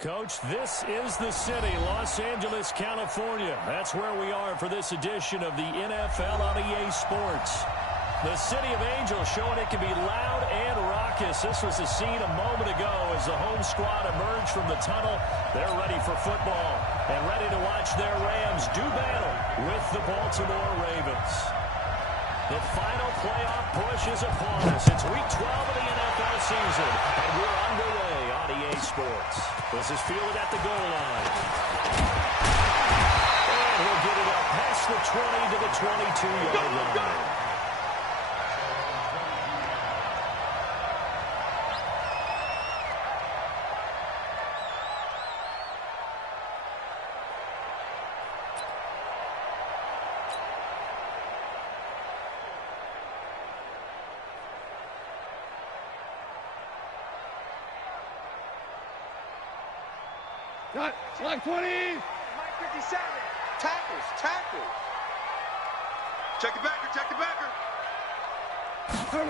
Coach, this is the city, Los Angeles, California. That's where we are for this edition of the NFL on EA Sports. The City of Angels showing it can be loud and raucous. This was the scene a moment ago as the home squad emerged from the tunnel. They're ready for football and ready to watch their Rams do battle with the Baltimore Ravens. The final playoff push is upon us. It's week 12 of the NFL season, and we're underway on EA Sports. This is fielded at the goal line. And he'll get it up past the 20 to the 22-yard line. Cut. Select 20. Mike 57. Tackles. Tackles. Check the backer. Check the backer. Now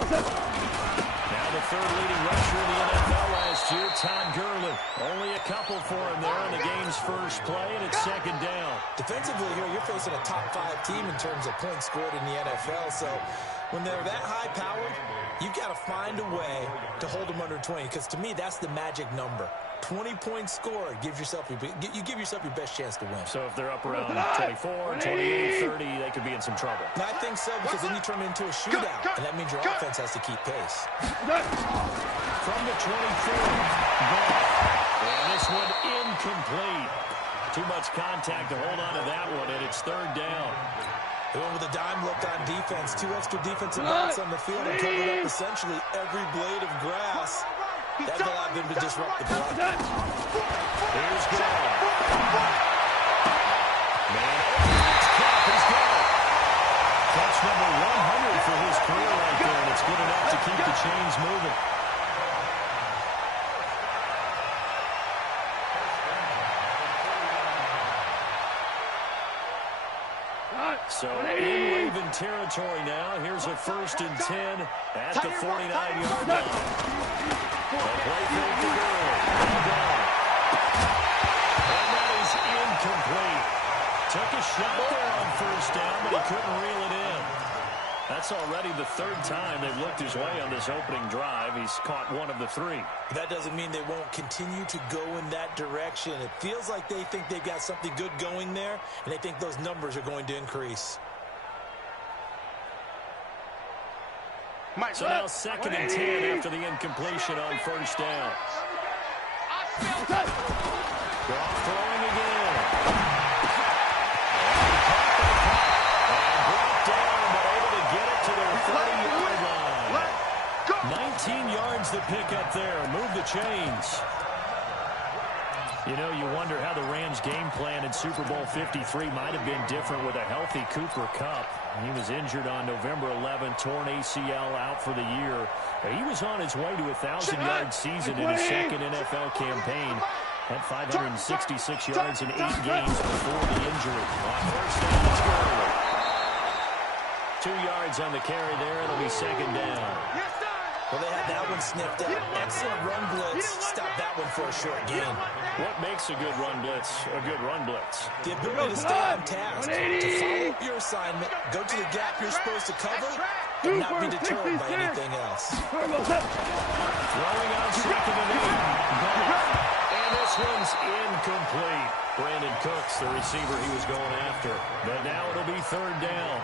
the third leading rusher in the NFL last year, Todd Gurley. Only a couple for him there in the game's first play, and it's second down. Defensively here, you're facing a top 5 team in terms of points scored in the NFL, so when they're that high-powered, you've got to find a way to hold them under 20, because to me, that's the magic number. 20 points scored, you give yourself your best chance to win. So if they're up around 24, 28, 30, they could be in some trouble. And I think so, because then you turn it into a shootout, and that means your offense has to keep pace. From the 24, and this one incomplete. Too much contact to hold on to that one, and it's third down. They went with a dime look on defense. 2 extra defensive backs on the field and covered up essentially every blade of grass. That allowed them to disrupt the block. Here's Gall. Man, he's got it. Catch number 100 for his career right there, and it's good enough to keep the chains moving. So in Raven territory now. Here's a 1st and 10 at the 49-yard line. Play fake to Gurley. And that is incomplete. Took a shot there on 1st down, but he couldn't reel it in. That's already the 3rd time they've looked his way on this opening drive. He's caught 1 of the 3. That doesn't mean they won't continue to go in that direction. It feels like they think they've got something good going there, and they think those numbers are going to increase. So now 2nd and 10 after the incompletion on 1st down. Goff throwing again. And brought down, but able to get it to their 30-yard line. 19 yards to pick up there. Move the chains. You know, you wonder how the Rams' game plan in Super Bowl 53 might have been different with a healthy Cooper Kupp. He was injured on November 11th, torn ACL out for the year. He was on his way to a 1,000-yard season in his 2nd NFL campaign. Had 566 yards in 8 games before the injury. On 1st down, it's Gurley. 2 yards on the carry there. It'll be 2nd down. Well, they had that one sniffed out. Excellent run blitz. Stop that one for a short gain. What makes a good run blitz a good run blitz? The ability to stay on task, to follow your assignment, go to the gap you're supposed to cover, and not be deterred by anything else. Throwing on 2nd and 8. And this one's incomplete. Brandon Cooks, the receiver he was going after. But now it'll be 3rd down.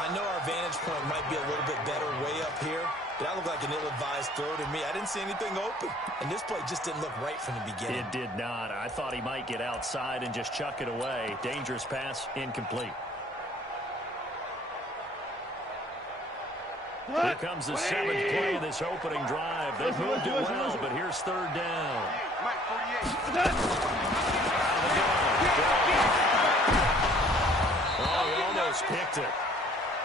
I know our vantage point might be a little bit better way up here, but that looked like an ill-advised throw to me. I didn't see anything open, and this play just didn't look right from the beginning. It did not. I thought he might get outside and just chuck it away. Dangerous pass, incomplete. Here comes the 7th play of this opening drive. They've moved it well, but here's 3rd down. Oh, he almost picked it.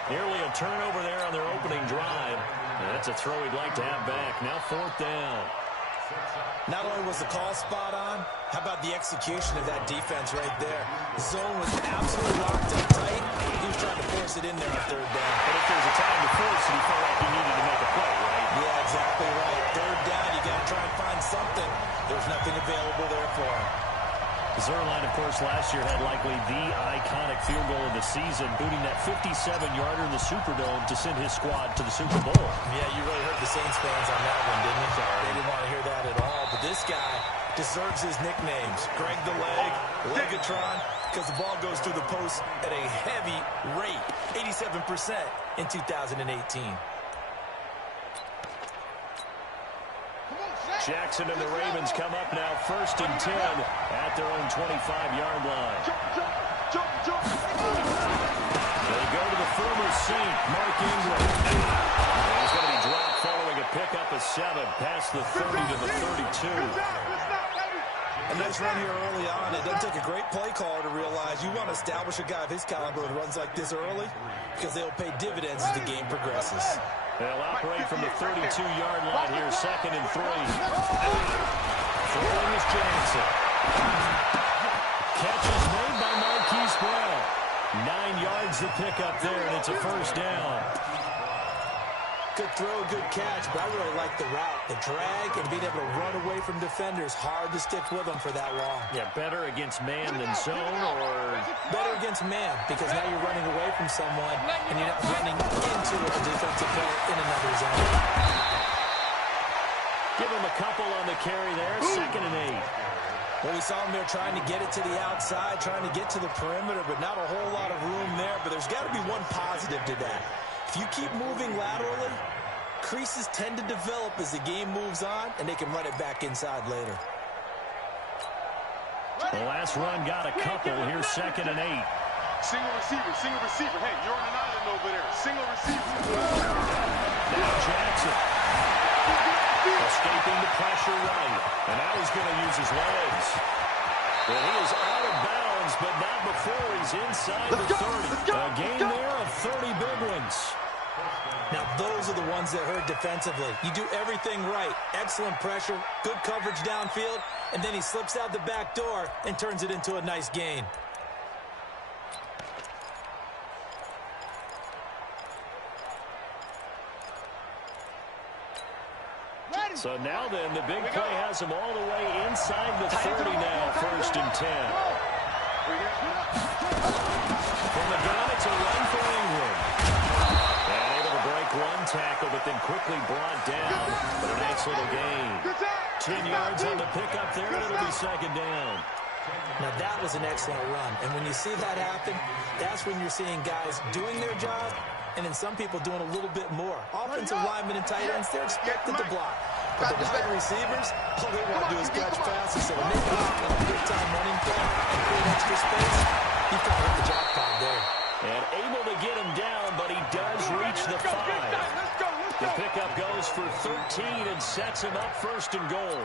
Nearly a turnover there on their opening drive. And that's a throw he'd like to have back. Now 4th down. Not only was the call spot on, how about the execution of that defense right there? The zone was absolutely locked up tight. He was trying to force it in there on 3rd down. But if there was a time to force it, he felt like he needed to make a play, right? Yeah, exactly right. 3rd down, you got to try and find something. There was nothing available there for him. Zuerlein, of course, last year had likely the iconic field goal of the season, booting that 57-yarder in the Superdome to send his squad to the Super Bowl. Yeah, you really hurt the Saints fans on that one, didn't you? They didn't want to hear that at all. But this guy deserves his nicknames. Greg the Leg, Legatron, because the ball goes through the post at a heavy rate, 87% in 2018. Jackson and the Ravens come up now 1st and 10 at their own 25-yard line. They go to the former Saint, Mark Ingram. He's going to be dropped following a pickup of 7 past the 30 to the 32. A nice run here early on. It doesn't take a great play caller to realize you want to establish a guy of his caliber with runs like this early because they'll pay dividends as the game progresses. They'll operate from the 32-yard line here, 2nd and 3. Throwing is Jackson. Catch is made by Marquise Brown. 9 yards to pick up there, and it's a 1st down. Good throw, good catch, but I really like the route. The drag and being able to run away from defenders. Hard to stick with them for that long. Yeah, better against man than zone, or better against man, because now you're running away from someone and you're not running into a defensive player in another zone. Give him a couple on the carry there, 2nd and 8. Well, we saw him there trying to get it to the outside, trying to get to the perimeter, but not a whole lot of room there. But there's got to be one positive to that. If you keep moving laterally, creases tend to develop as the game moves on, and they can run it back inside later. The last run got a couple. Here's 2nd and 8. Single receiver. Hey, you're on an island over there. Single receiver. Now Jackson. Escaping the pressure right. And now he's going to use his legs. But he is out of bounds, but not before he's inside the 30. A gain there of 30 big ones. Now, those are the ones that hurt defensively. You do everything right. Excellent pressure, good coverage downfield, and then he slips out the back door and turns it into a nice gain. So now then, the big play has him all the way inside the 30 now, 1st and 10. From the gun, it's a run for Ingram. And able to break one tackle, but then quickly brought down. But a nice little gain. 10 yards on the pickup there, and it'll be 2nd down. Now, that was an excellent run. And when you see that happen, that's when you're seeing guys doing their job, and then some people doing a little bit more. Offensive linemen and tight ends, they're expected to block. But the wide receivers, all they want to do is catch passes. So when they block on a big-time running play and create extra space, you've got to hit the jackpot there. And able to get him down, but he does reach the 5. The pickup goes for 13 and sets him up 1st and goal.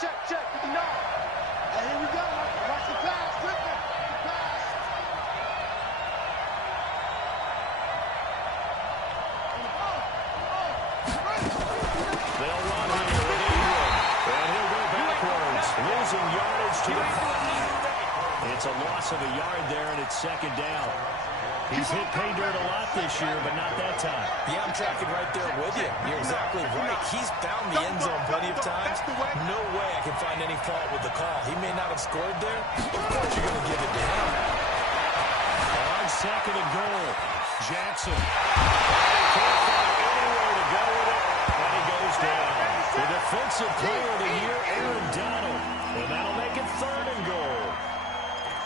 Check. And here we go. Watch the pass. Flip it. The pass. They'll run here with Ingram. And he'll go backwards, losing yardage to the 5. It's a loss of a yard there, and it's 2nd down. He's hit pay dirt a lot this year, but not that time. Yeah, I'm tracking right there with you. You're exactly right. He's found the end zone plenty of times. No way I can find any fault with the call. He may not have scored there, but of course you're going to give it to him. On 2nd and goal, Jackson. Can't find anywhere to go with it, and he goes down. The defensive player of the year, Aaron Donald. And that'll make it 3rd and goal.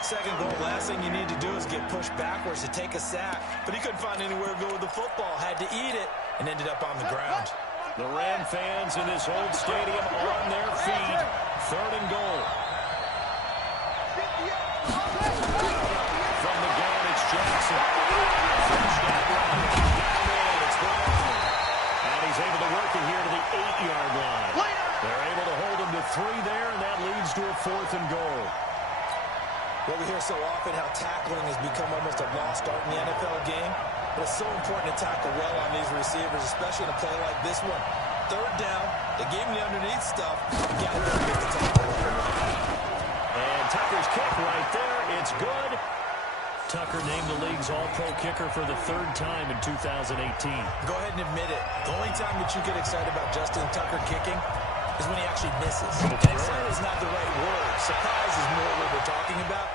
2nd goal, last thing you need to do is get pushed backwards to take a sack. But he couldn't find anywhere to go with the football, had to eat it, and ended up on the ground. The Ram fans in this old stadium on their feet. 3rd and goal. From the gun, it's Jackson. First down run. Down in, it's Brown. And he's able to work it here to the 8-yard line. They're able to hold him to 3 there, and that leads to a 4th and goal. Well, we hear so often how tackling has become almost a lost art in the NFL game. But it's so important to tackle well on these receivers, especially in a play like this one. 3rd down, they gave him the underneath stuff. You got to get the tackle. And Tucker's kick right there. It's good. Tucker Tucker named the league's all-pro kicker for the 3rd time in 2018. Go ahead and admit it. The only time that you get excited about Justin Tucker kicking is when he actually misses. And excited is not the right word. Surprise is more what we're talking about.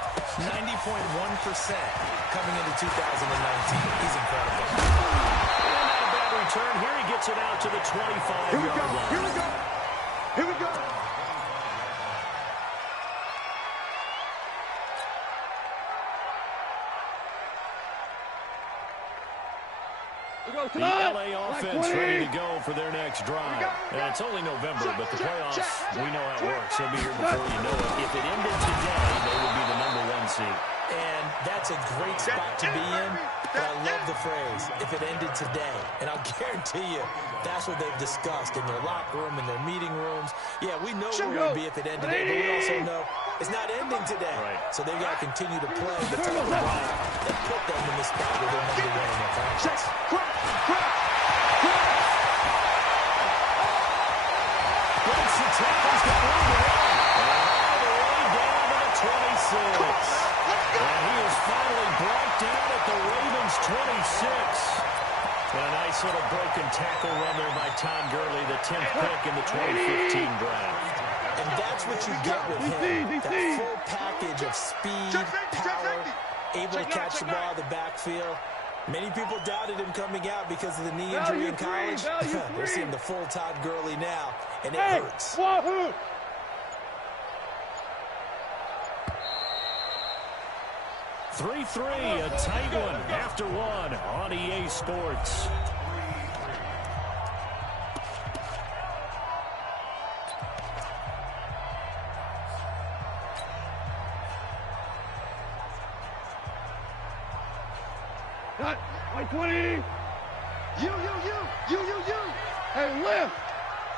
90.1% coming into 2019. He's incredible. And not a bad return. Here he gets it out to the 25-yard line. Here we go. Here we go. The LA offense ready to go for their next drive. And it's only November, but the playoffs, we know how it works. They'll be here before you know it. If it ended today, they would be the #1 seed. And that's a great spot to be in, but I love the phrase, if it ended today. And I'll guarantee you, that's what they've discussed in their locker room, in their meeting rooms. Yeah, we know where it would be if it ended today, but we also know it's not ending today. Right. So they've got to continue to play the type of ball that put them in the spot where they're #1 in their conference. Breaks the tackles, got room to run. And all the way down to the 26. And he is finally brought down at the Ravens' 26. And a nice little broken tackle run there by Todd Gurley, the 10th pick in the 2015 draft. And that's what you get with him, that full package of speed, power, able to catch the ball in the backfield. Many people doubted him coming out because of the knee injury in college. They're seeing the full Todd Gurley now, and it hurts. 3-3, a tight one after one on EA Sports. Cut. 20. You. Hey, lift.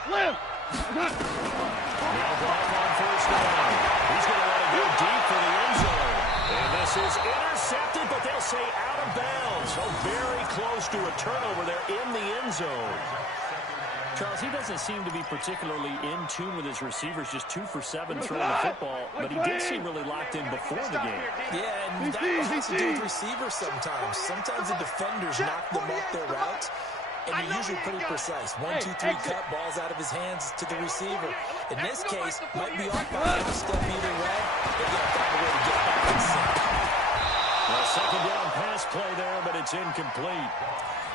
Cut. Now Goff on first down. He's going to let it go deep for the end zone. And this is intercepted, but they'll say out of bounds. So very close to a turnover there in the end zone. Charles, he doesn't seem to be particularly in tune with his receivers, just 2 for 7 throwing the football, but he did seem really locked in before the game. Yeah, and that has to do with receivers sometimes. Sometimes the defenders knock them off their routes, and you're usually pretty precise. 1, 2, 3 cut, balls out of his hands to the receiver. In this case, might be off by half step either way. They got to find a way to get back in sync. A second down pass play there, but it's incomplete.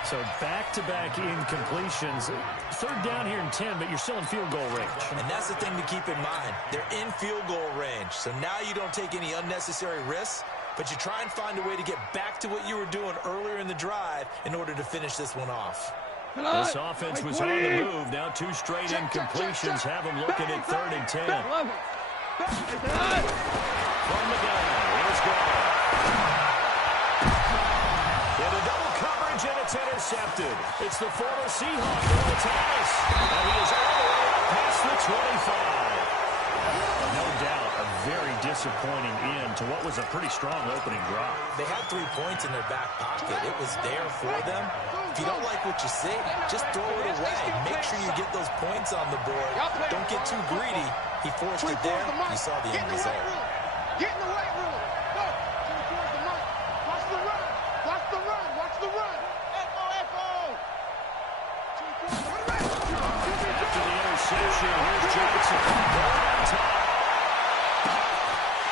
So back-to-back incompletions. 3rd down here in 10, but you're still in field goal range. And that's the thing to keep in mind. They're in field goal range. So now you don't take any unnecessary risks, but you try and find a way to get back to what you were doing earlier in the drive in order to finish this one off. This offense was on the move. Now 2 straight incompletions have them looking at 3rd and 10. From the gun, here's Goff. Into double coverage, and it's intercepted. It's the former Seahawk, Earl Thomas. And he is all the way up past the 25. No doubt, a very disappointing end to what was a pretty strong opening drive. They had 3 points in their back pocket. It was there for them. If you don't like what you see, just throw it away. Make sure you get those points on the board. Don't get too greedy. He forced it there. You saw the end result. Get in the weight room. Go. Towards the mic. Watch the run. Watch the run. Watch the run. Echo. After the interception, here's Johnson. Ball on top.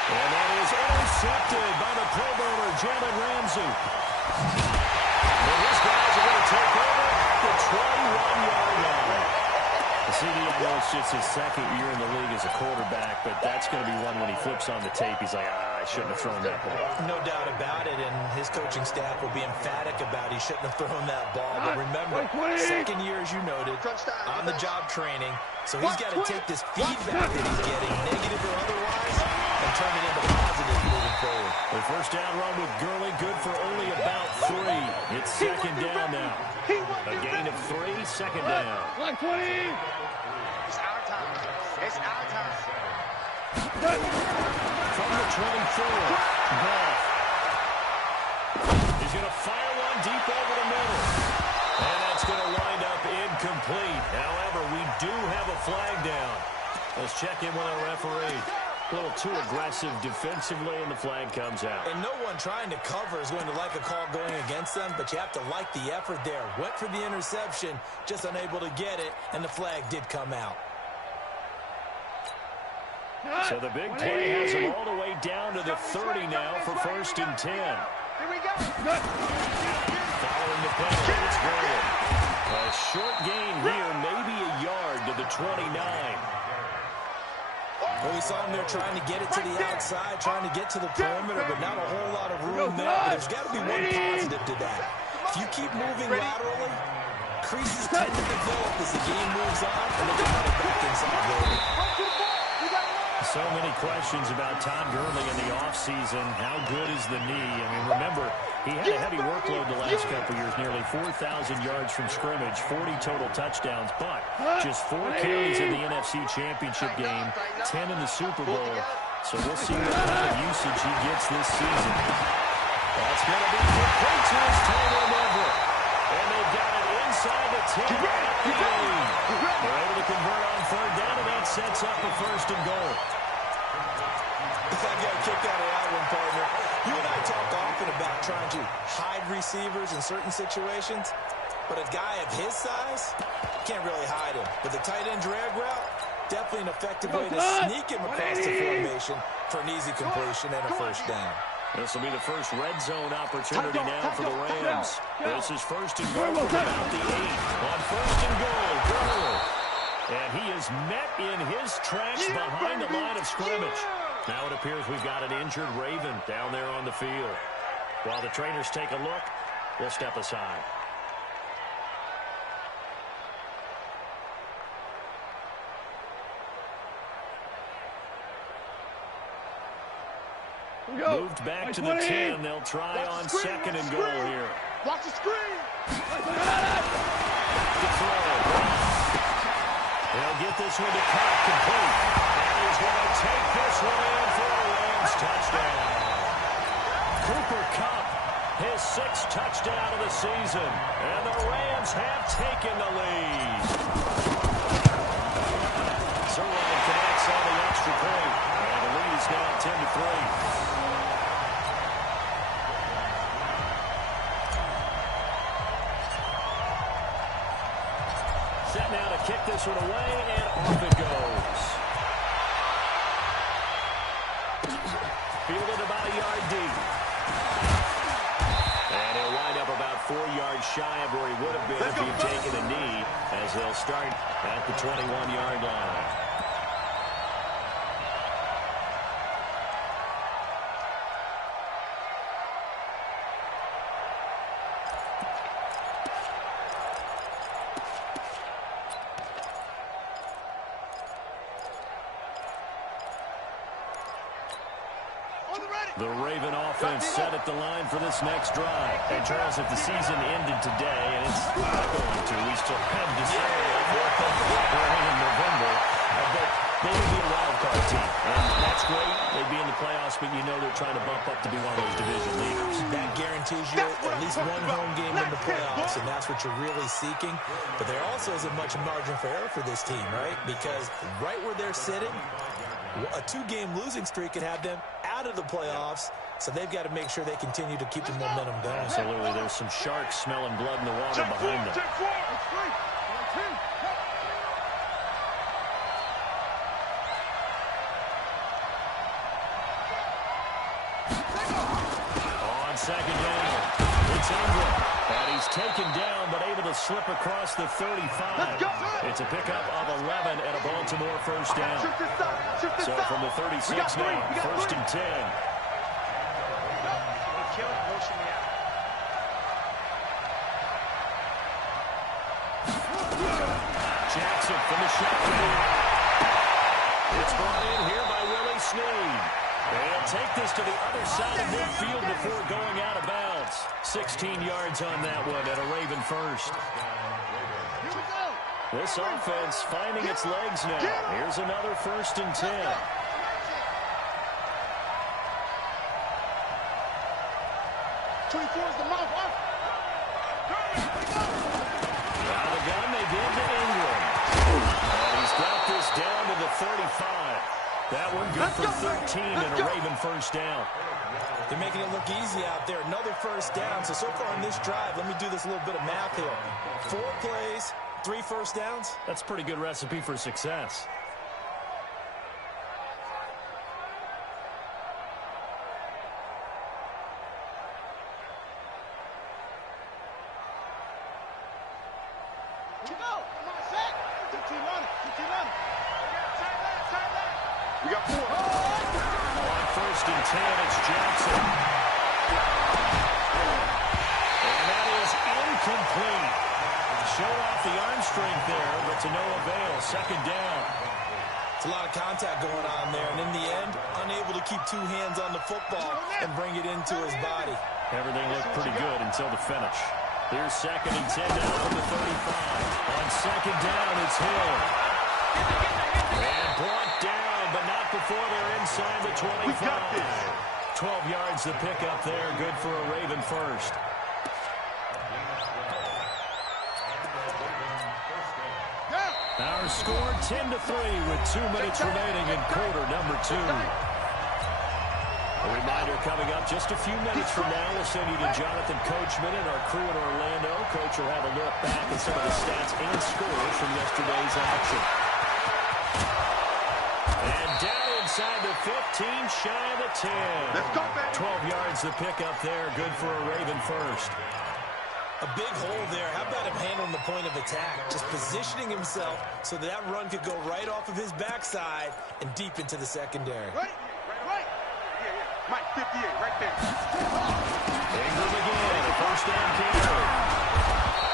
And that is intercepted by the Pro Bowler, Jalen Ramsey. And his guys are going to take over the 21-yard line. CD, I know it's just his 2nd year in the league as a quarterback, but that's going to be one when he flips on the tape. He's like, I shouldn't have thrown that ball. No doubt about it, and his coaching staff will be emphatic about he shouldn't have thrown that ball. But remember, 2nd year, as you noted, on-the-job training. So he's got to take this feedback that he's getting, negative or otherwise, and turn it into positive moving forward. The first down run with Gurley, good for only about 3. It's 2nd down now. A gain of 3, 2nd down. Like 20. It's our time. It's our time. From the 24, Goff. He's going to fire one deep over the middle. And that's going to wind up incomplete. However, we do have a flag down. Let's check in with our referee. A little too aggressive defensively, and the flag comes out. And no one trying to cover is going to like a call going against them, but you have to like the effort there. Went for the interception, just unable to get it, and the flag did come out. So the big play has them all the way down to the 30 now for 1st and 10. Here we go. Following the penalty, it's good. A short gain here, maybe a yard to the 29. Well, we saw him there trying to get it to the outside, trying to get to the perimeter, but not a whole lot of room there. But there's got to be one positive to that. If you keep moving laterally, creases tend to develop as the game moves on, and they can run it back inside later. So many questions about Todd Gurley in the offseason. How good is the knee? I mean, remember, he had a heavy workload the last couple years, nearly 4,000 yards from scrimmage, 40 total touchdowns, but just 4 carries in the NFC Championship game, 10 in the Super Bowl. So we'll see what kind of usage he gets this season. That's going to be complete to his tight end Everett. And they've got it inside the 10. They're able to convert on 3rd down, and that sets up a 1st and goal. I got a kick out of that one, partner. You and I talk often about trying to hide receivers in certain situations, but a guy of his size can't really hide him. But the tight end drag route, definitely an effective way to sneak him across the formation for an easy completion and a 1st down. This will be the first red zone opportunity now for the Rams. This is 1st and goal from about the 8. On 1st and goal, Gurley. And he is met in his tracks behind the line of scrimmage. Now it appears we've got an injured Raven down there on the field. While the trainers take a look, we'll step aside. Moved back to the 10. They'll try on 2nd and goal here. Watch the screen. The throw. They'll get this one to cut complete. And he's going to take this one in for a Rams touchdown. Cooper Kupp, his 6th touchdown of the season. And the Rams have taken the lead. Zerline connects on the extra point. And the lead is now 10-3. Set now to kick this one away, and off it goes. Fielded about a yard deep. And he'll wind up about 4 yards shy of where he would have been if he'd taken a knee, as they'll start at the 21-yard line. The Raven offense set at the line for this next drive. And Charles, if the season ended today, and it's not going to, we still have December in November, but they would be a wild card team. And that's great. They'd be in the playoffs, but you know they're trying to bump up to be one of those division leaders. That guarantees you at least one home game in the playoffs, and that's what you're really seeking. But there also isn't much margin for error for this team, right? Because right where they're sitting, a 2-game losing streak could have them out of the playoffs, so they've got to make sure they continue to keep the momentum going. Absolutely. There's some sharks smelling blood in the water behind them. On 2nd down, it's Ingram. And he's taken down, but able to slip across the 35. It's a pickup of 11 and a Baltimore 1st down. So from the 36 now, 1st and 10. Jackson from the shotgun. It's brought in here by Willie Snead. They'll take this to the other side of midfield before going out of bounds. 16 yards on that one at a Raven 1st. This offense finding its legs now. Here's another 1st and 10. Out of the gun, they give to Ingram. And he's got this down to the 35. That one good for 13 and a Raven first down. They're making it look easy out there. Another first down. So far in this drive, let me do this little bit of math here. 4 plays, 3 first downs. That's a pretty good recipe for success. We got 4. On first and 10, it's Jackson. And that is incomplete. Showed off the arm strength there, but to no avail. Second down. It's a lot of contact going on there, and in the end, unable to keep 2 hands on the football and bring it into his body. Everything looked pretty good until the finish. Here's second and 10 now from the 35. On second down, it's Hill. And brought down, but not before they're inside the 25. We got this. 12 yards to pick up there. Good for a Raven first. Our score 10-3 with 2 minutes remaining in quarter number 2. A reminder coming up just a few minutes from now. We'll send you to Jonathan Coachman and our crew in Orlando. Coach will have a look back at some of the stats and scores from yesterday's action. And down inside the 15, shy of the 10. Let's go, baby. 12 yards to pick up there. Good for a Raven first. A big hole there. How about him handling the point of attack? Just positioning himself so that run could go right off of his backside and deep into the secondary. Right. Yeah. Mike, 58, right there. Ingram again, a first down carry.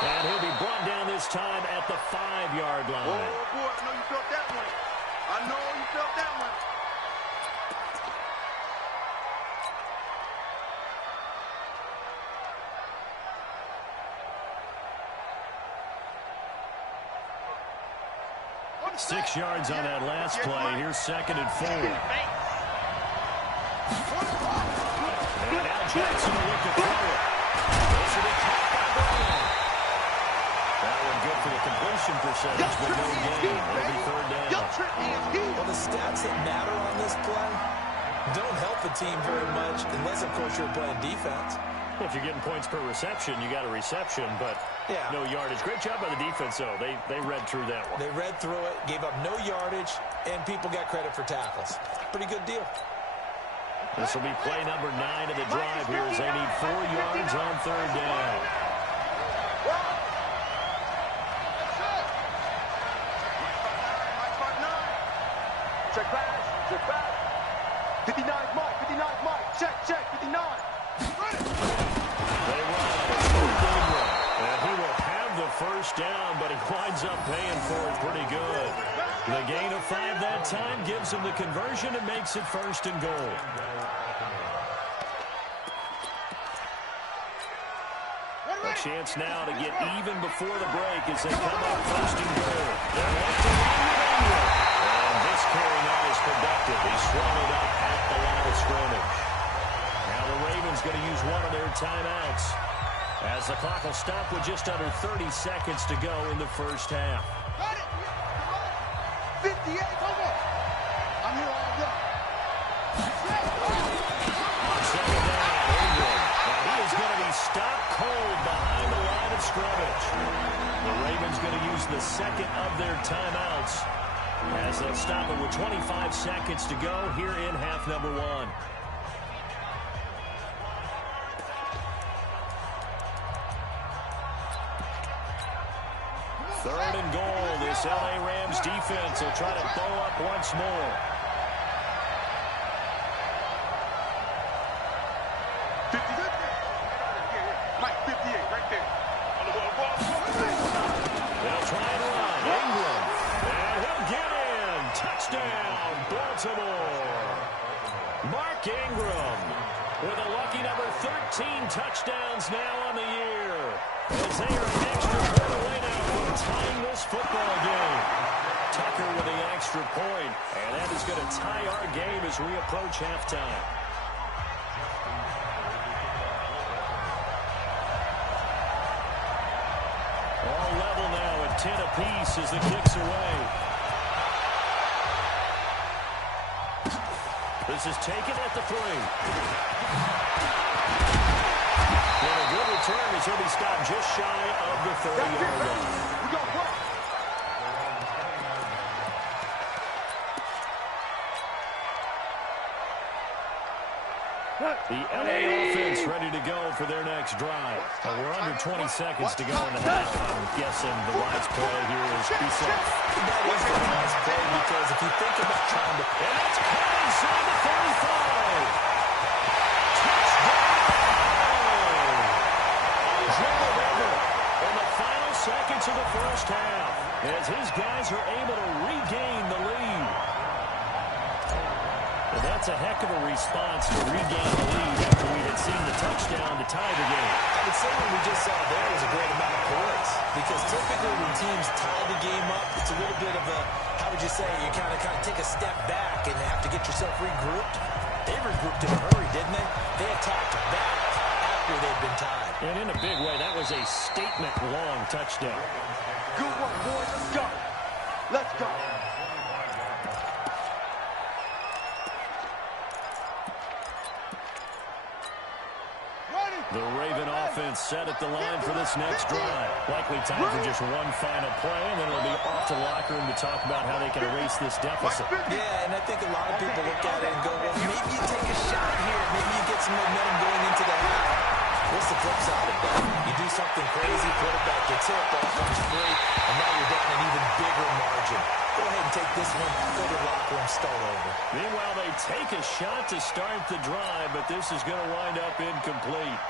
And he'll be brought down this time at the 5-yard line. Oh, boy, I know you felt that one. I know you felt that one. Six yards on that last play. Here's second and 4. And now Jackson will look to throw it. This will be caught by Brown. That one good for the completion percentage, but no gain. It'll be third down. Well, the stats that matter on this play don't help the team very much unless, of course, you're playing defense. Well, if you're getting points per reception, you got a reception, but no yardage. Great job by the defense, though. They read through that one. They read through it, gave up no yardage, and people got credit for tackles. Pretty good deal. This will be play number 9 of the drive here as they need 4 yards on third down. Check back. 59 Mike. Check, 59. They run Ingram, and he will have the first down, but he winds up paying for it pretty good. The gain of 5 that time gives him the conversion and makes it first and goal. A chance now to get even before the break as they come up first and goal. They're left to Ingram. And this carry now is productive. He swallowed up at the line of scrimmage. Now the Ravens going to use one of their timeouts as the clock will stop with just under 30 seconds to go in the first half. 58, come on. I'm here all day. On second down, Ingram. Now he is going to be stopped cold behind the line of scrimmage. The Ravens going to use the second of their timeouts as they'll stop it with 25 seconds to go here in half number 1. Third and goal. This LA Rams defense will try to bow up once more. Mike, 58, right there. They'll try and run. Ingram. And he'll get in. Touchdown, Baltimore. Mark Ingram with a lucky number 13 touchdowns now on the year. As they are an extra point away now from tying this football game. Tucker with the extra point, and that is going to tie our game as we approach halftime. All level now at 10 apiece as the kick's away. This is taken at the 3. And a good return as he'll be stopped just shy of the 30-yard line. We got work. The LA offense ready to go for their next drive. We're under 20 seconds to go in the half. I'm guessing the wise play here is be safe. That is the wise play because if you think about trying to... And it's caught inside the 35. Touchdown! Dribbled over in the final seconds of the first half as his guys are able to regain the lead. Well, that's a heck of a response to regain the lead after we had seen the touchdown to tie the game. I would say what we just saw there was a great amount of points because typically when teams tie the game up, it's a little bit of a, how would you say, you kind of take a step back and have to get yourself regrouped. They regrouped in a hurry, didn't they? They attacked back after they'd been tied. And in a big way, that was a statement-long touchdown. Good work, boys. Let's go. Let's go. The Raven offense set at the line for this next drive. Likely time for just one final play, and then it'll be off to the locker room to talk about how they can erase this deficit. Yeah, and I think a lot of people look at it and go, well, maybe you take a shot here. Maybe you get some momentum going into the half. What's the flip side of that? You do something crazy, quarterback gets hit, ball comes free, and now you're down an even bigger margin. Go ahead and take this one, go to the locker room, start over. Meanwhile, they take a shot to start the drive, but this is going to wind up incomplete.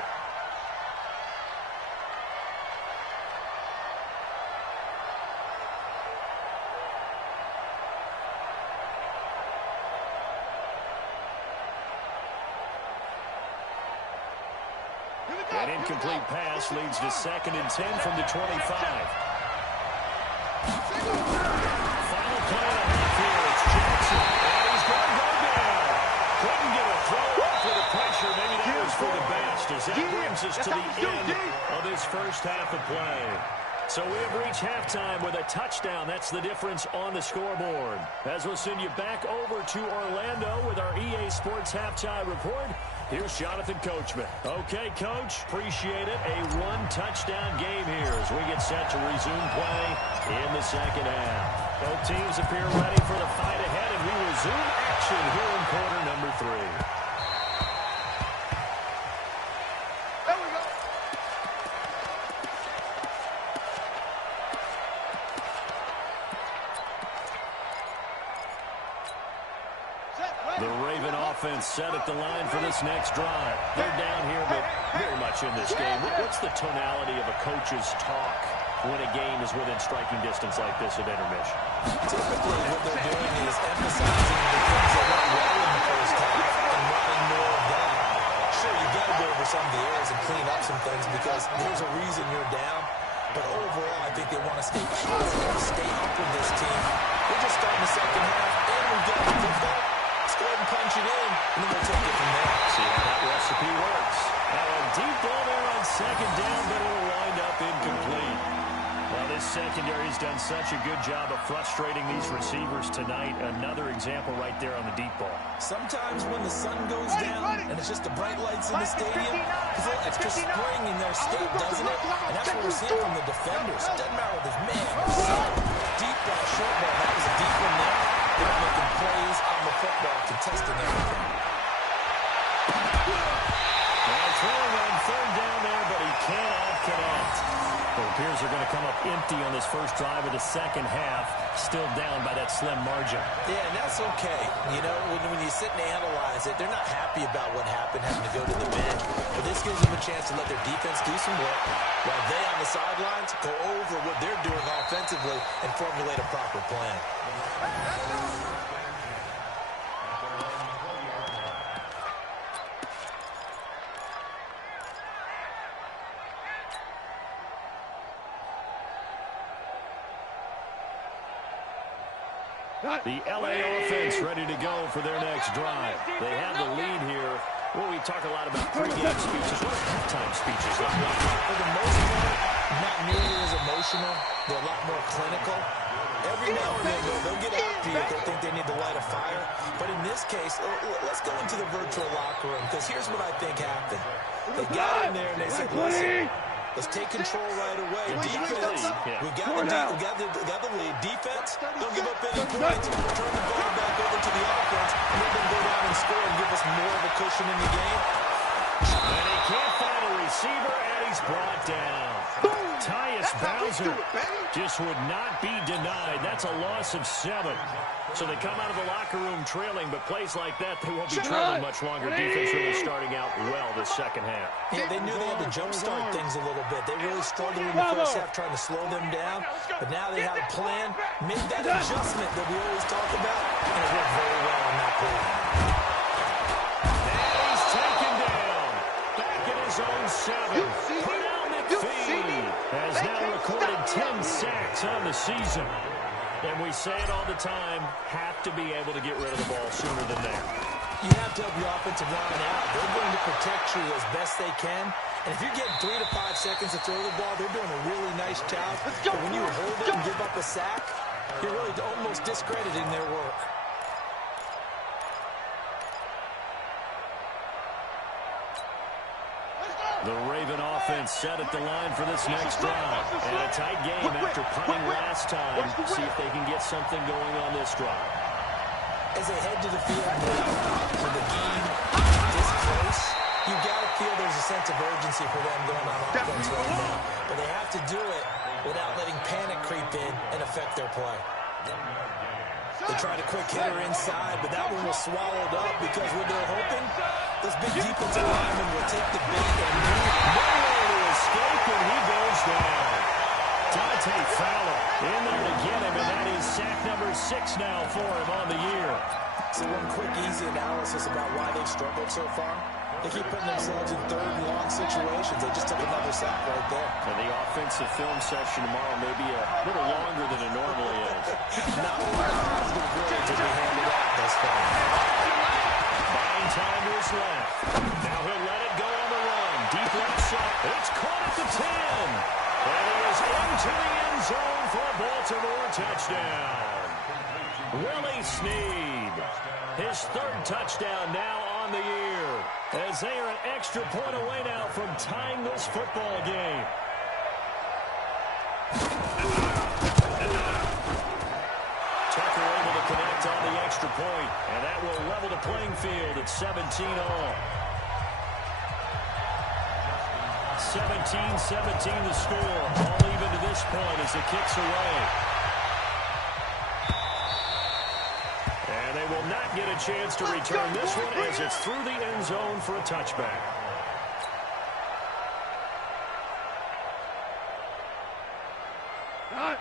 An incomplete pass leads to 2nd and 10 from the 25. Final play and a half here. It's Jackson. And he's going to go down. Couldn't get a throw off with the pressure. Maybe that was for the best as that brings us to the end of this first half of play. So we have reached halftime with a touchdown. That's the difference on the scoreboard. As we'll send you back over to Orlando with our EA Sports Halftime Report, here's Jonathan Coachman. Okay, Coach, appreciate it. A one-touchdown game here as we get set to resume play in the second half. Both teams appear ready for the fight ahead, and we resume action here in quarter number 3. The Raven offense set at the line for this next drive. They're down here, but very much in this game. What's the tonality of a coach's talk when a game is within striking distance like this at intermission? Typically, what they're doing is emphasizing the things that went well in the first half and wanting more of that. Sure, you've got to go over some of the errors and clean up some things because there's a reason you're down. But overall, I think they want to stay positive, stay up with this team. We're just starting the second half, and we've got the football. Let's go ahead and punch it in, and then we'll take it from there. See how that recipe works. Now a deep ball there on 2nd down, but it'll wind up incomplete. Well, this secondary has done such a good job of frustrating these receivers tonight. Another example right there on the deep ball. Sometimes when the sun goes down and it's just the bright lights in the stadium, there's an extra spring in their step, doesn't it? And that's what we're seeing from the defenders. It doesn't matter whether it's man or sun. Deep ball, short ball, that was a deep one there. They're making plays on the football, contesting everything. Well, throwing on 3rd down there, but he cannot connect. It appears they're going to come up empty on this first drive of the second half, still down by that slim margin. Yeah, and that's okay. You know, when you sit and analyze it, they're not happy about what happened, having to go to the bench. But this gives them a chance to let their defense do some work, while they on the sidelines go over what they're doing offensively and formulate a proper plan. The LA offense ready to go for their next drive. They have the lead here. Well, we talk a lot about pregame speeches. What are halftime speeches look like? For the most part, not nearly as emotional. They're a lot more clinical. Every now and then, they'll get after you if they think they need to light a fire. But in this case, let's go into the virtual locker room, because here's what I think happened. They got in there and they said, listen, let's take control right away. Defense, we got the lead. Defense, don't give up any points. Turn the ball back over to the offense, and let them go down and score and give us more of a cushion in the game. And he can't find a receiver, and he's brought down. Tyus Bowser just would not be denied. That's a loss of 7. So they come out of the locker room trailing, but plays like that, they won't be trailing much longer. Defense really starting out well this second half. Yeah, they knew they had to jumpstart things a little bit. They really struggled in the first half trying to slow them down, but now they had a plan, made that adjustment that we always talk about, and it worked very well on that play. And he's taken down. Back in his own 7. Pernell McPhee has now recorded 10 sacks on the season. And we say it all the time, have to be able to get rid of the ball sooner than that. You have to help your offensive line out. They're going to protect you as best they can. And if you're getting 3 to 5 seconds to throw the ball, they're doing a really nice job. But when you hold it and give up a sack, you're really almost discrediting their work. The Raven offense set at the line for this next drive. And a tight game after punting last time. See if they can get something going on this drive. As they head to the field for the game this close, you got to feel there's a sense of urgency for them going on offense right now. But they have to do it without letting panic creep in and affect their play. They tried a quick hitter inside, but that one was swallowed up because what they're hoping, those big defensive linemen will take the bait and move. Nowhere to escape, and he goes down. Dante Fowler in there to get him, and that is sack number 6 now for him on the year. So one quick, easy analysis about why they've struggled so far. They keep putting themselves in third and long situations. They just took another sack right there. And the offensive film session tomorrow may be a little longer than it normally is. Not a lot of positive grades will be handed out thus far. Buying time to his left. Now he'll let it go on the run. Deep left shot. It's caught at the 10. And he is into the end zone for a Baltimore touchdown. Willie Snead. His 3rd touchdown now on the year. As they are an extra point away now from tying this football game. Tucker able to connect on the extra point, and that will level the playing field at 17 all. 17-17 the score. All even to this point as it kicks away. And they will not get a chance to return this one as it's through the end zone for a touchback.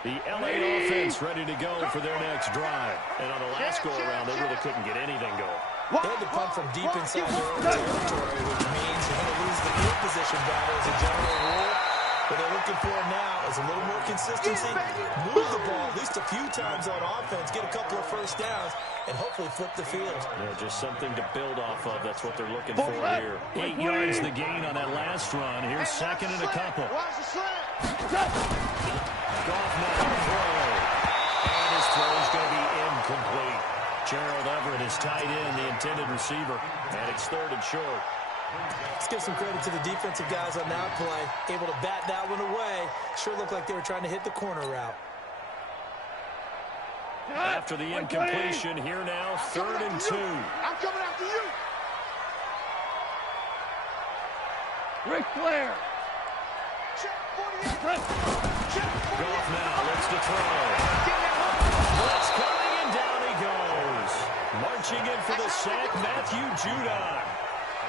The LA offense ready to go for their next drive. And on the last go-around, they really couldn't get anything going. They had to punt from deep inside their own territory, which means you're going to lose the field position battle as a general rule. What they're looking for now is a little more consistency, move the ball at least a few times on offense, get a couple of first downs, and hopefully flip the field. Yeah, just something to build off of. That's what they're looking for here. 8 yards the gain on that last run. Here's second and a couple. Goff now to throw. And his throw is going to be incomplete. Gerald Everett is tied in, the intended receiver. And it's 3rd and short. Let's give some credit to the defensive guys on that play. Able to bat that one away. Sure looked like they were trying to hit the corner route. After the incompletion, here now, 3rd and 2. I'm coming after you. Ric Flair. Goff now looks to throw. Blitz coming, and down he goes. Marching in for the sack, Matthew Judon.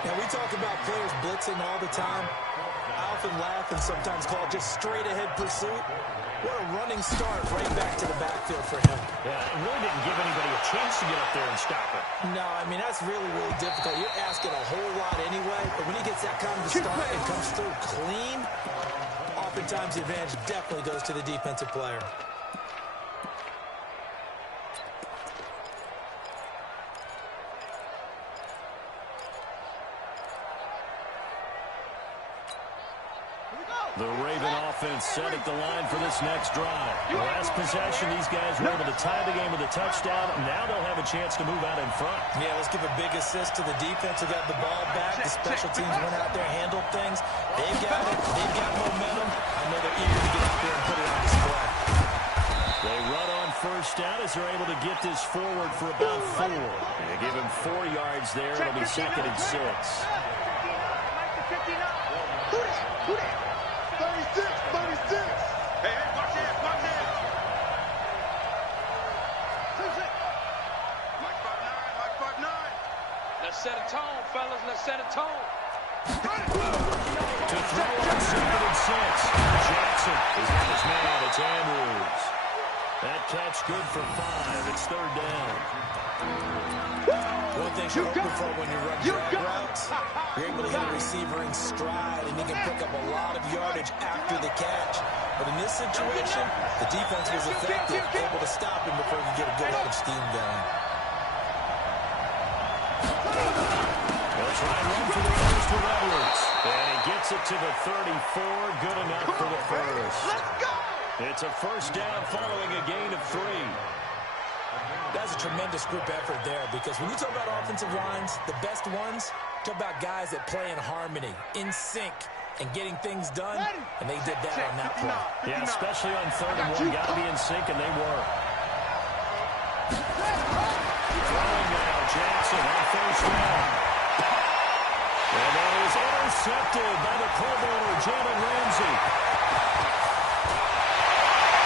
Now, we talk about players blitzing all the time. I often laugh and sometimes call it just straight-ahead pursuit. What a running start right back to the backfield for him. Yeah, it really didn't give anybody a chance to get up there and stop it. No, I mean, that's really, really difficult. You're asking a whole lot anyway, but when he gets that kind of a start and comes through clean, oftentimes the advantage definitely goes to the defensive player. Here we go. The Raven offense set at the line for this next drive. Last possession, these guys were able to tie the game with a touchdown. Now they'll have a chance to move out in front. Yeah, let's give a big assist to the defense who got the ball back. The special teams went out there, handled things. They've got it. They've got momentum. I know they're eager to get out there and put it on display. They run on first down as they're able to get this forward for about 4. They give him 4 yards there. It'll be 2nd and 6. 36, 36. Hey, watch it, watch it. Mike 5'9", Mike 5'9". Let's set a tone, fellas. Let's set a tone. To throw on 2nd and 6. Jackson is not his man. It's Andrews. That catch good for 5. It's 3rd down. One thing you're looking for when you run drag routes, you're able to hit a receiver in stride, and he can pick up a lot of yardage after the catch. But in this situation, the defense was effective, able to stop him before he could get a good head of steam going. They'll try and run for the first with Edwards. And he gets it to the 34. Good enough for the first. Let's go! It's a first down following a gain of 3. That's a tremendous group effort there, because when you talk about offensive lines, the best ones, talk about guys that play in harmony, in sync, and getting things done, and they did that on that play. Yeah, especially on 3rd and 1. Got to be in sync, and they were. Throwing now, Jackson on first down. And that is intercepted by the Pro Bowler, Jalen Ramsey.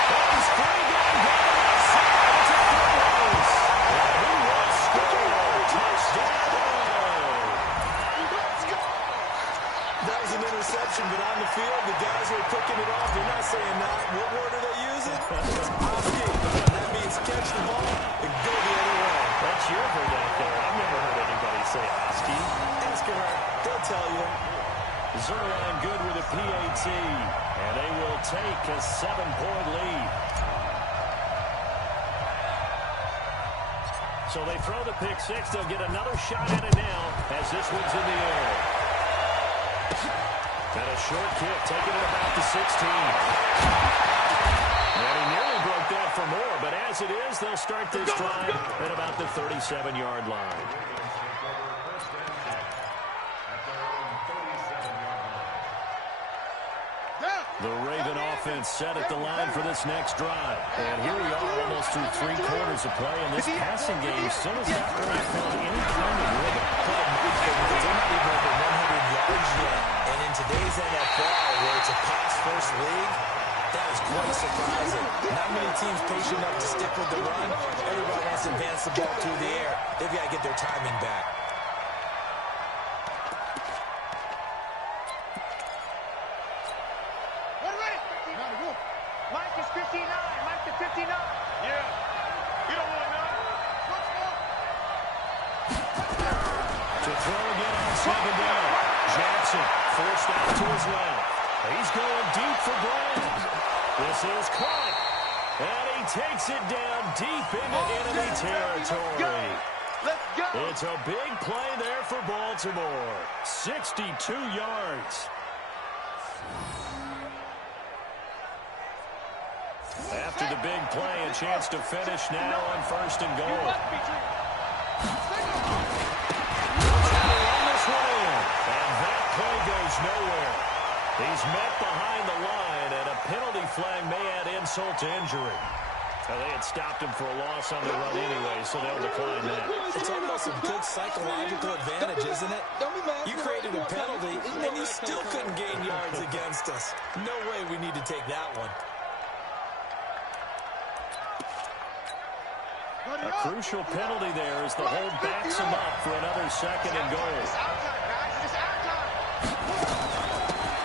That is free down down the side to Flowers. And he will score. Touchdown. That was an interception, but on the field, the guys who are picking it off, they're not saying that. What word are they using? It's off-key. That means catch the ball and go the other way. That's your word out there. I've never heard anybody say Oski. Ask around. They'll tell you. Zerline good with a PAT, and they will take a 7-point lead. So they throw the pick 6. They'll get another shot at it now as this one's in the air. And a short kick, taking it about the 16. And he nearly broke that for more, but as it is, they'll start this drive at about the 37-yard line. The Raven offense set at the line for this next drive. And here we are almost through 3 quarters of play, and this passing game still has not really found any kind of rhythm. They're not even over 100 yards yet. And in today's NFL, where it's a pass-first league, that is quite surprising. Not many teams patient enough to stick with the run. Everybody wants to advance the ball through the air. They've got to get their timing back. Mike is 59. Mike to 59. Yeah. You don't want none. To throw again on 2nd down. Jackson forced out to his left. He's going deep for Brown. This is caught. And he takes it down deep into enemy territory. Let's go. It's a big play there for Baltimore. 62 yards. After the big play, a chance to finish now on 1st and goal. Run this one in, and that play goes nowhere. He's met behind the line, and a penalty flag may add insult to injury. Well, they had stopped him for a loss on the run anyway, so they'll decline that. It's almost a good psychological advantage, isn't it? You created a penalty, and you still couldn't gain yards against us. No way we need to take that one. A crucial penalty there as the hold backs him up for another 2nd and goal.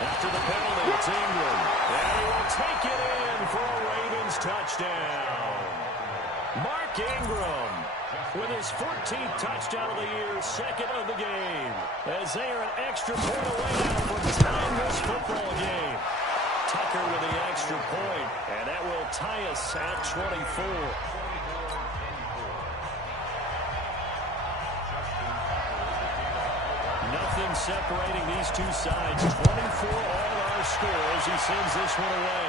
After the penalty, it's Ingram. And he will take it in for a Ravens touchdown. Mark Ingram with his 14th touchdown of the year, 2nd of the game. As they are an extra point away now from tying this football game. Tucker with the extra point, and that will tie us at 24. Nothing separating these two sides. 24 all are score as he sends this one away.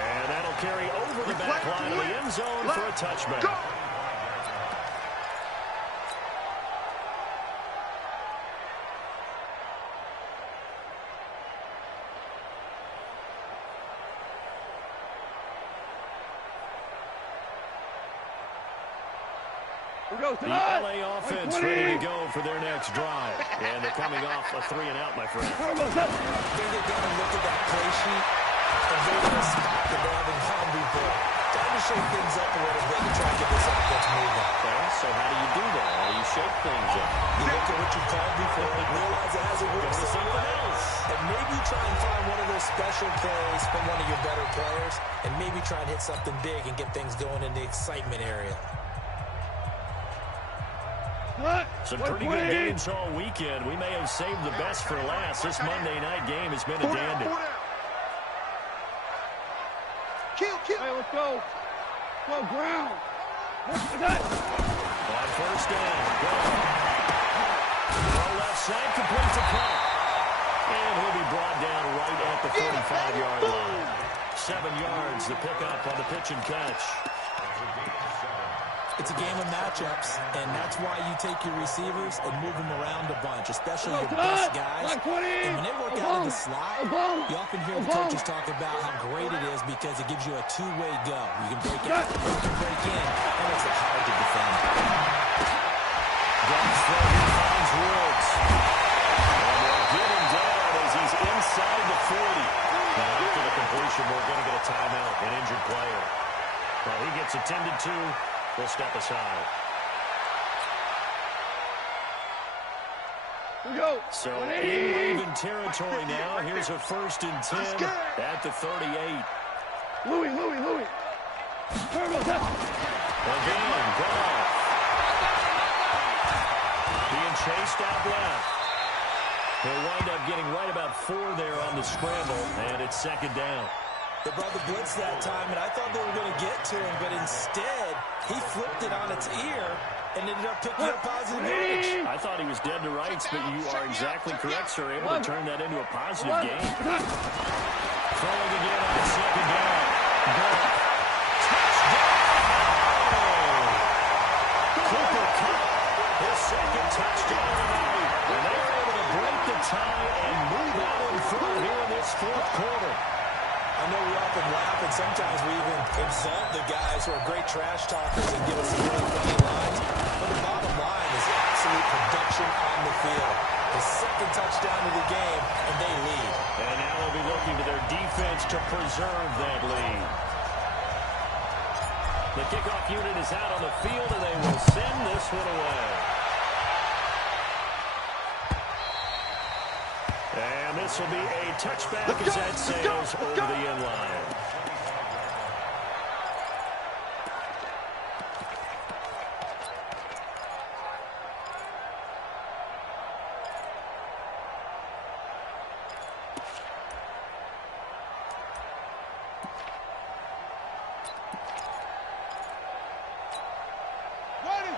And that'll carry over the back line of the end zone for a touchback. Go. The LA offense ready to go for their next drive. And they're coming off a 3-and-out, my friend. They're going to look at that play sheet, and they're going to spot that they haven't gone before. Time to shake things up a little bit to try to get this offense moving. Okay, so how do you do that? How do you shake things up? You look at what you've called before and realize it hasn't worked somewhere else. And maybe try and find one of those special plays from one of your better players, and maybe try and hit something big and get things going in the excitement area. Some pretty good games all weekend. We may have saved the best for last. This Monday night game has been a dandy. Kill. Hey, let's go. Go, ground. On first down. Go. Left side completes a punt. And he'll be brought down right at the 45-yard line. 7 yards to pick up on the pitch and catch. It's a game of matchups, and that's why you take your receivers and move them around a bunch, especially your best guys. And when they work out of the slot, you often hear the coaches talk about how great it is because it gives you a two-way go. You can break out, you can break in, and it's hard to defend. God's throw here finds Woods. And they'll get him down as he's inside the 40. Now after the completion, we're going to get a timeout, an injured player. Well, he gets attended to. We'll step aside. So in even territory now. Here's a 1st and 10 at the 38. Louis. Again, Goff. Being chased out left. He'll wind up getting right about 4 there on the scramble, and it's 2nd down. They brought the blitz that time, and I thought they were going to get to him, but instead, he flipped it on its ear and ended up picking up positive yardage. I thought he was dead to rights, but you are exactly correct, sir. Able to turn that into a positive gain. Throwing again on 2nd down. Touchdown! Cooper Kupp, his 2nd touchdown tonight. And they were able to break the tie and move out in front here in this 4th quarter. I know we often laugh, and sometimes we even exalt the guys who are great trash talkers and give us some really funny lines. But the bottom line is absolute production on the field. His 2nd touchdown of the game, and they lead. And now they'll be looking to their defense to preserve that lead. The kickoff unit is out on the field, and they will send this one away. And this will be a touchback as that sails over the end line.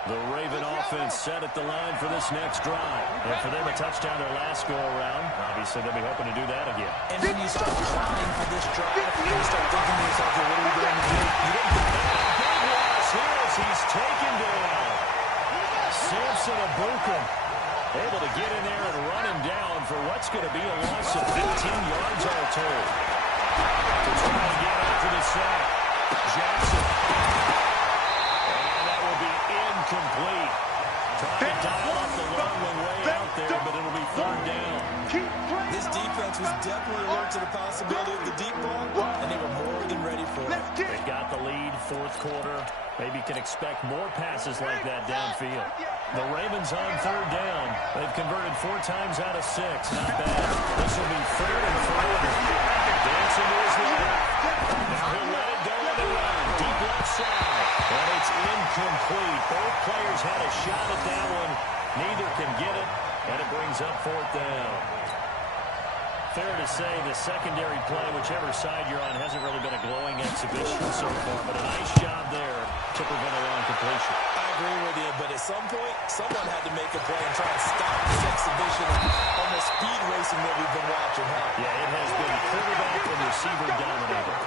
The Raven offense set at the line for this next drive. And for them, a touchdown their last go-around. Obviously, they'll be hoping to do that again. And when you start trying for this drive, you start thinking to yourself, what are we going to do? You don't get that. Big loss here as he's taken down. Samson Abukum able to get in there and run him down for what's going to be a loss of 15 yards all told. To try and get after the sack. Jackson. Complete. Trying to dial up the long one way out there, but it'll be 3rd down. This defense was definitely alert to the possibility of the deep ball, and they were more than ready for it. They got the lead, 4th quarter. Maybe can expect more passes like that downfield. The Ravens on 3rd down. They've converted 4 times out of 6. Not bad. This will be 3rd and 4. Dancing to his left. Now he'll let it go on the run. Deep left side. And it's incomplete. Both players had a shot at that one. Neither can get it. And it brings up 4th down. Fair to say the secondary play, whichever side you're on, hasn't really been a glowing exhibition so far. But a nice job there to prevent a long completion. I agree with you, but as some point, someone had to make a play and try and stop this exhibition of almost speed racing that we've been watching, huh? Yeah, it has been quarterback and receiver dominated.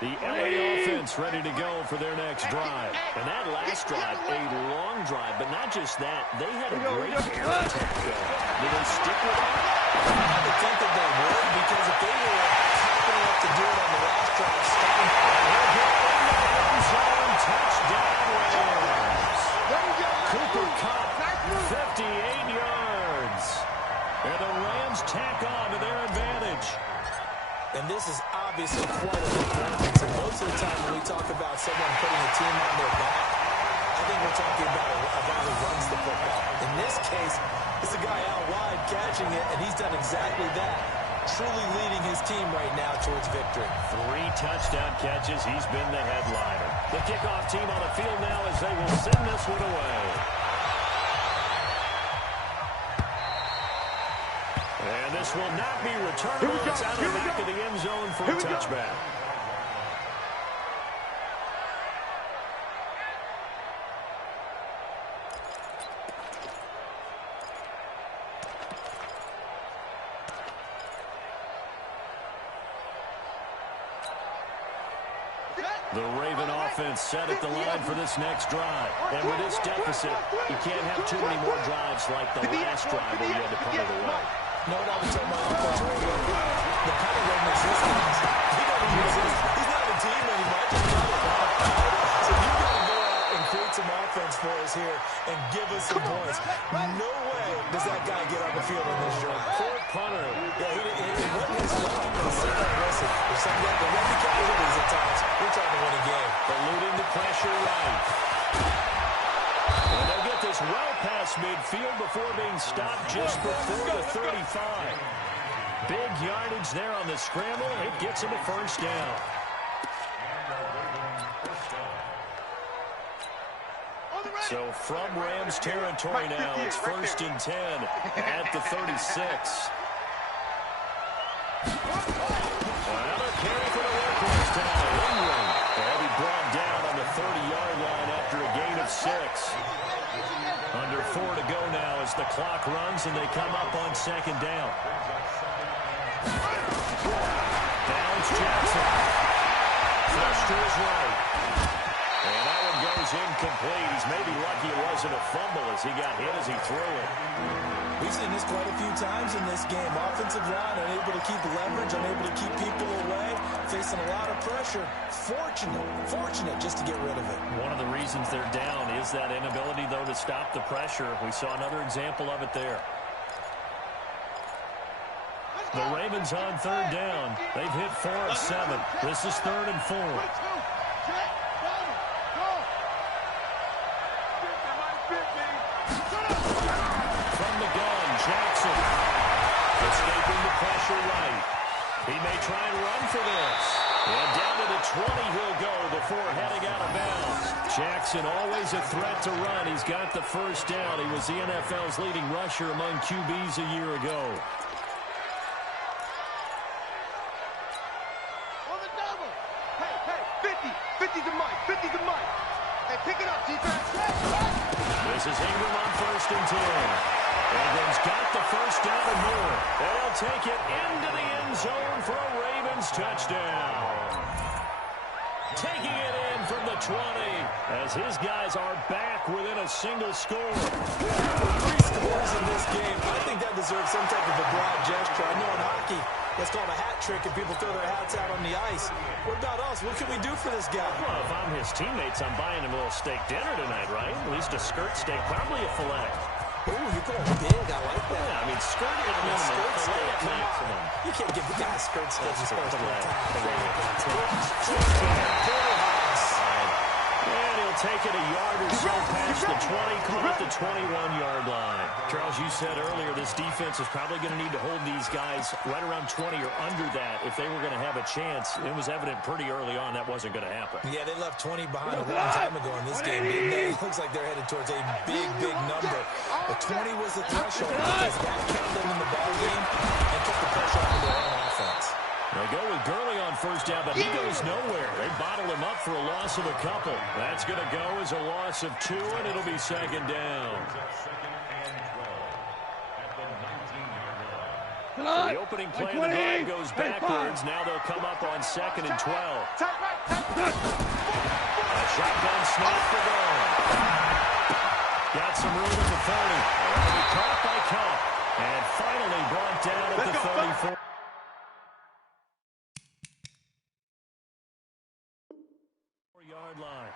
The LA offense ready to go for their next drive. And that last drive, a long drive, but not just that. They had a great air attack going. Did they stick with it? I would think that they would, because if they were confident enough to do it on the last drive, Touchdown Rams. Cooper Kupp, 58 yards. And the Rams tack on to their advantage. And this is obviously quite a performance. And most of the time when we talk about someone putting a team on their back, I think we're talking about a guy who runs the football. In this case, it's a guy out wide catching it, and he's done exactly that, truly leading his team right now towards victory. 3 touchdown catches. He's been the headliner. The kickoff team on the field now as they will send this one away. And this will not be returnable. It's out of the back of the end zone for a touchback. The Raven offense set at the line for this next drive. And with this deficit, you can't have too many more drives like the last drive where you had to punt it away. No, what I would tell my offense radio, the punter doesn't exist in this. He doesn't exist. He's not a team anymore. So you've got to go out and create some offense for us here and give us some points. No way does that guy get on the field on this drive. Poor punter. Yeah, it wasn't his fault. Listen, there's some guys that run the casualties at times. We're trying to win a game. Eluding the pressure right. And they'll get this well past midfield before being stopped just before the 35. Big yardage there on the scramble. It gets him a first down. So from Rams territory now, it's 1st and 10 at the 36. Another carry for the workhorse tonight. Ingram. They'll be brought down on the 30-yard line after a gain of 6. Under 4 to go now as the clock runs and they come up on 2nd down. Bounce Jackson. Flush to his right. And that one goes incomplete. He's maybe lucky it wasn't a fumble as he got hit as he threw it. We've seen this quite a few times in this game. Offensive line unable to keep leverage, unable to keep people away, facing a lot of pressure. Fortunate just to get rid of it. One of the reasons they're down is that inability, though, to stop the pressure. We saw another example of it there. The Ravens on 3rd down. They've hit 4 of 7. This is 3rd and 4. Jackson escaping the pressure right. He may try and run for this. And down to the 20 he'll go before heading out of bounds. Jackson always a threat to run. He's got the first down. He was the NFL's leading rusher among QBs a year ago. On the double. Hey, 50 to Mike, 50 to Mike. Hey, pick it up, defense. This is Ingram on 1st and 10. Ingram's got the first down and more. They'll take it into the end zone for a Ravens touchdown. Taking it in from the 20 as his guys are back within a single score. 3 scores in this game. I think that deserves some type of a broad gesture. I know in hockey, that's called a hat trick and people throw their hats out on the ice. What about us? What can we do for this guy? Well, if I'm his teammates, I'm buying him a little steak dinner tonight, right? At least a skirt steak, probably a filet. Ooh, you're going big. I like that. Yeah, I mean, skirt at minimum, skirt filet steak, at maximum. You can't give the guy a skirt steak. You're supposed to And he'll take it a yard or so past the 20, call it the 21-yard line. Charles, you said earlier this defense is probably going to need to hold these guys right around 20 or under that if they were going to have a chance. It was evident pretty early on that wasn't going to happen. Yeah, they left 20 behind a long time ago in this game, didn't they? It looks like they're headed towards a big number. But 20 was the threshold because that kept them in the ball game and kept the pressure on their own on first down, but he goes nowhere. They bottle him up for a loss of a couple. That's going to go as a loss of 2, and it'll be second down. So the opening play of the drive goes backwards. Now they'll come up on 2nd and 12. A shotgun snap to go. Got some room at the 30. They'll be caught by Cup. And finally brought down at the 34. Yard line.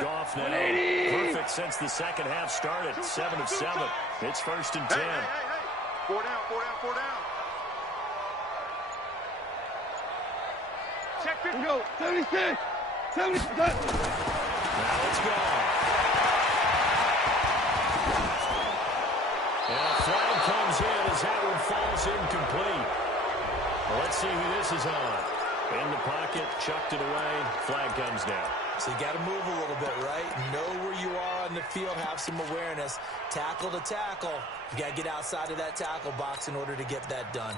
Goff now, perfect since the second half started, 7 of 7. It's 1st and 10. Hey. 4 down. Check 50. Go. 76. 76. Now it's gone. And a flag comes in as that one falls incomplete. Well, let's see who this is on. In the pocket, chucked it away. Flag comes down. So you got to move a little bit, right? Know where you are on the field, have some awareness. Tackle to tackle. You got to get outside of that tackle box in order to get that done.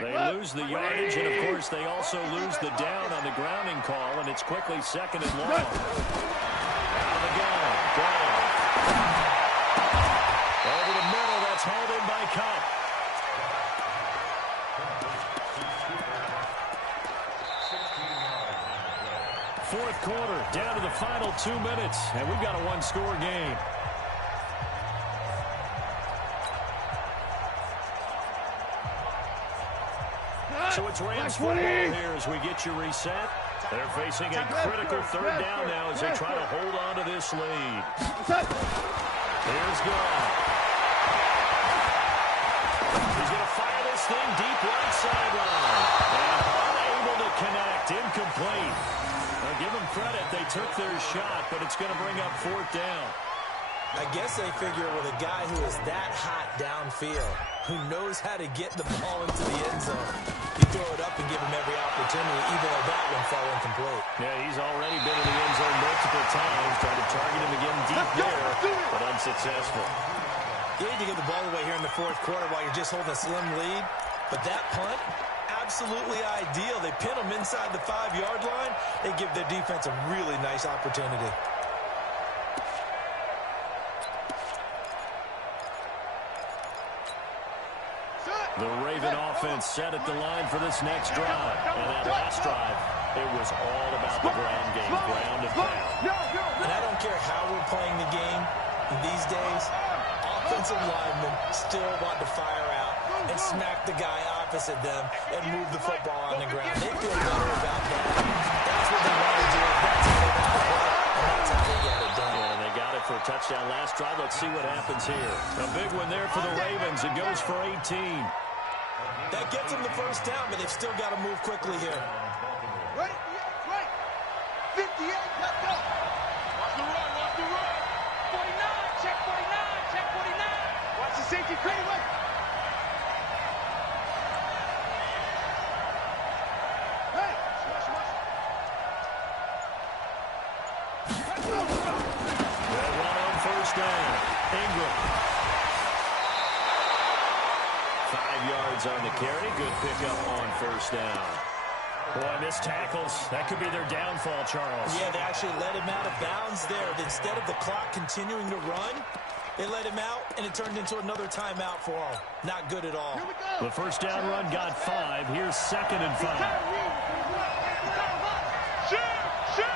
They lose the yardage, and, of course, they also lose the down on the grounding call, and it's quickly 2nd and long. Out of the gun. Over the middle, that's hauled in by Cup. Fourth quarter, down to the final 2 minutes, and we've got a one-score game. So it's Rams football here as we get you reset. They're facing a critical 3rd down now as they try to hold on to this lead. Here's Goff. He's going to fire this thing deep right sideline. And unable to connect. Incomplete. Now give them credit. They took their shot, but it's going to bring up 4th down. I guess they figure with a guy who is that hot downfield, who knows how to get the ball into the end zone, you throw it up and give him every opportunity, even though that one fell incomplete. Yeah, he's already been in the end zone multiple times, trying to target him again deep there, but unsuccessful. You need to get the ball away here in the 4th quarter while you're just holding a slim lead, but that punt, absolutely ideal. They pin them inside the 5-yard line. They give their defense a really nice opportunity. The Raven offense set at the line for this next drive. And that last drive, it was all about the ground game, ground and pound. And I don't care how we're playing the game these days, offensive linemen still want to fire out and smack the guy opposite them and move the football on the ground. They feel better about that. That's what they want to do. That's how they want to play, and that's how they get it done. Yeah, they got it for a touchdown last drive. Let's see what happens here. A big one there for the Ravens. It goes for 18. That gets them the first down, but they've still got to move quickly here. Right, 58, let's go. Watch the run, 49, check 49. Watch the safety clean, wait. Hey, They'll run on first down. Ingram. 5 yards on the carry. Good pickup on first down. Boy, missed tackles. That could be their downfall, Charles. Yeah, they actually let him out of bounds there. Instead of the clock continuing to run, they let him out, and it turned into another timeout for him. Not good at all. The first down run got 5. Here's 2nd and 5. Shoot! Check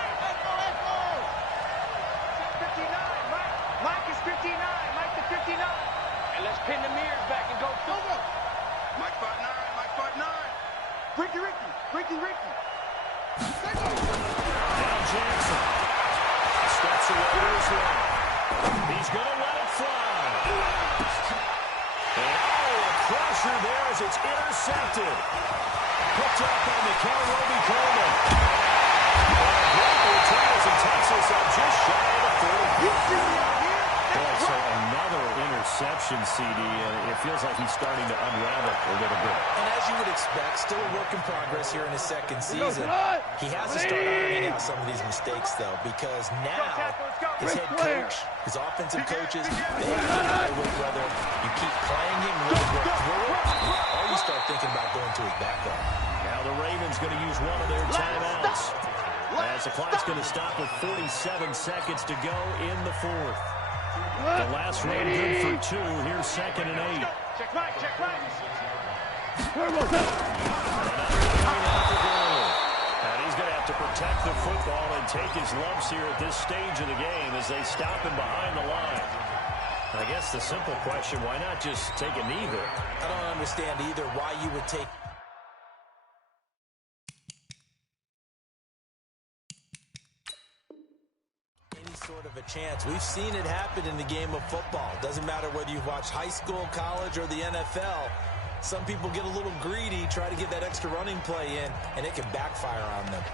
59, Mike is 59, Mike the 59. And let's pin the mirrors back and go. Mike 5'9". Ricky. Now James this one. He's going to let it fly. And, a crusher there as it's intercepted. Picked up by Mikel Roby-Coleman. And a great return as he takes us up just shy of the 40. So another interception, CD. It feels like he's starting to unravel a little bit. And as you would expect, still a work in progress here in his second season. He has to start ironing out some of these mistakes, though, because now his head coach, his offensive coaches, they evaluate whether you keep playing him, really work through it, or you start thinking about going to his backup. Now the Ravens going to use one of their timeouts. As the clock's going to stop with 47 seconds to go in the fourth. The last one good for 2. Here's 2nd and 8. Check right, check right. And he's going to have to protect the football and take his lumps here at this stage of the game as they stop him behind the line. I guess the simple question, why not just take a knee there? I don't understand either why you would take sort of a chance. We've seen it happen in the game of football. Doesn't matter whether you've watched high school, college, or the NFL. Some people get a little greedy, try to get that extra running play in, and it can backfire on them.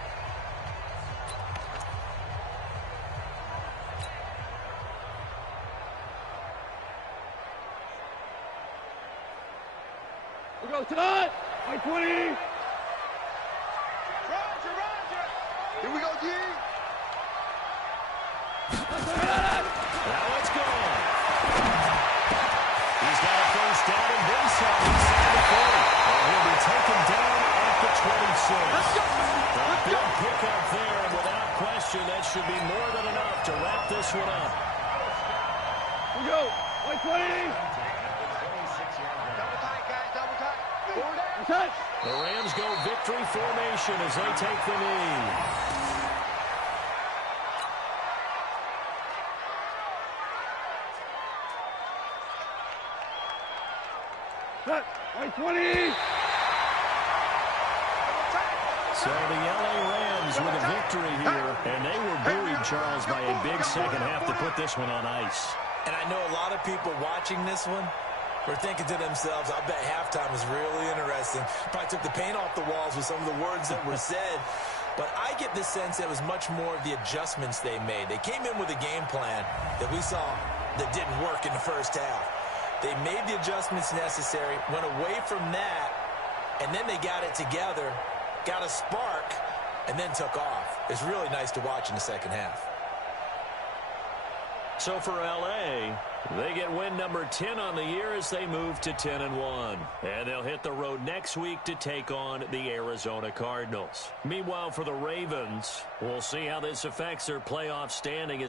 We go tonight. 20. Roger. Here we go, D. Now it's gone. He's got a first down and then some inside the 40. And he'll be taken down at the 26. A big pickup there, and without question, that should be more than enough to wrap this one up. We go. 20. Double tight, guys, double tight. Touch. The Rams go victory formation as they take the knee. Cut. 20. So the L.A. Rams with a victory here, and they were buoyed, Charles, by a big second half to put this one on ice. And I know a lot of people watching this one were thinking to themselves, I bet halftime was really interesting. Probably took the paint off the walls with some of the words that were said. But I get the sense it was much more of the adjustments they made. They came in with a game plan that we saw that didn't work in the first half. They made the adjustments necessary, went away from that, and then they got it together, got a spark, and then took off. It's really nice to watch in the second half. So for L.A., they get win number 10 on the year as they move to 10-1. And they'll hit the road next week to take on the Arizona Cardinals. Meanwhile, for the Ravens, we'll see how this affects their playoff standing.